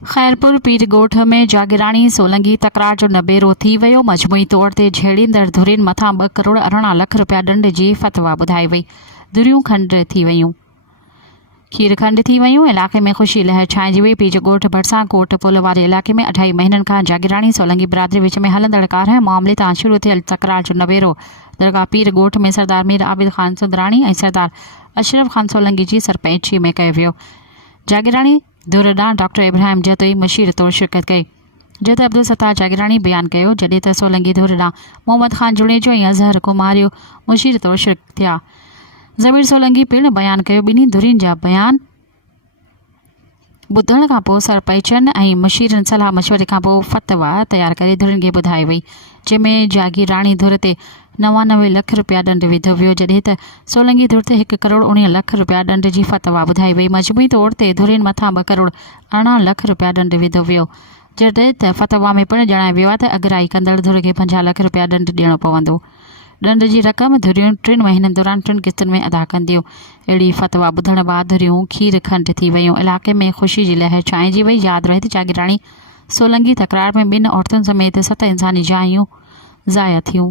खैरपुर पीर ॻोठ में जागीराणी सोलंगी तकरार जो नबेरो थी वियो। मजमूई तौर ते झेड़ींदड़ धुरियुनि मथां 2 करोड़ 18 लख रुपया ॾंड जी फतवा ॿुधाई वई। धुरियूं खीर खंड थी वयूं। इलाक़े में ख़ुशी लहर छाइजी वई। पीर ॻोठ भरिसां कोट पुल वारे इलाक़े में 2.5 महीननि खां जागीराणी सोलंगी बिरादरी विच में हलंदड़ कारह मामले तां शुरू थियल तकरार जो नबेरो दरगाह पीर ॻोठ में सरदार मीर आबिद ख़ान सुंदराणी ऐं सरदार अशरफ ख़ान सोलंगी जी सरपंची में कयो वियो। जागीराणी धुर ॾांहुं डॉक्टर इब्राहिम जतोई मशीर तौर शिरकत कई। जत अब्दुल सत्तार जागीराणी बयानु कयो, जॾहिं त सोलंगी धुर ॾांहुं मोहम्मद ख़ान जुड़ेजो ऐं अज़हर कुमारियो मुशीर तौर शिरकत थिया। ज़मीर सोलंगी पिणु बयानु कयो। ॿिन्ही धुरियुनि जा बयान ॿुधण खां पोइ सरपंचनि ऐं मुशीरनि सलाह मशवरे खां पोइ फतवा तयारु करे धुरियुनि खे ॿुधाई वई, जंहिंमें जागीराणी धुर ते 99 लख रुपया ॾंड विधो वियो, जॾहिं त सोलंगी धुर ते 1 करोड़ 19 लख रुपया ॾंड जी फतवा ॿुधाई वई। मजमूई तौर ते धुरियुनि मथां 2 करोड़ 18 लख रुपया ॾंड विधो वियो, जॾहिं त फतवा में पिणु ॼणायो वियो आहे त अगराई कंदड़ धुर खे 50 लख रुपया ॾंड ॾियणो पवंदो। ॾंड जी रक़म धुरियूं 3 महीननि दौरान 3 क़िस्तनि में अदा कंदियूं। अहिड़ी फतवा ॿुधण बाद धुरियूं खीर खंड थी वयूं। इलाक़े में ख़ुशी जी लहर छाइजी वई। यादि रहे त जागीराणी सोलंगी तकरार में 2 औरतुनि समेत 7 इंसानी जायूं ज़ाया थियूं।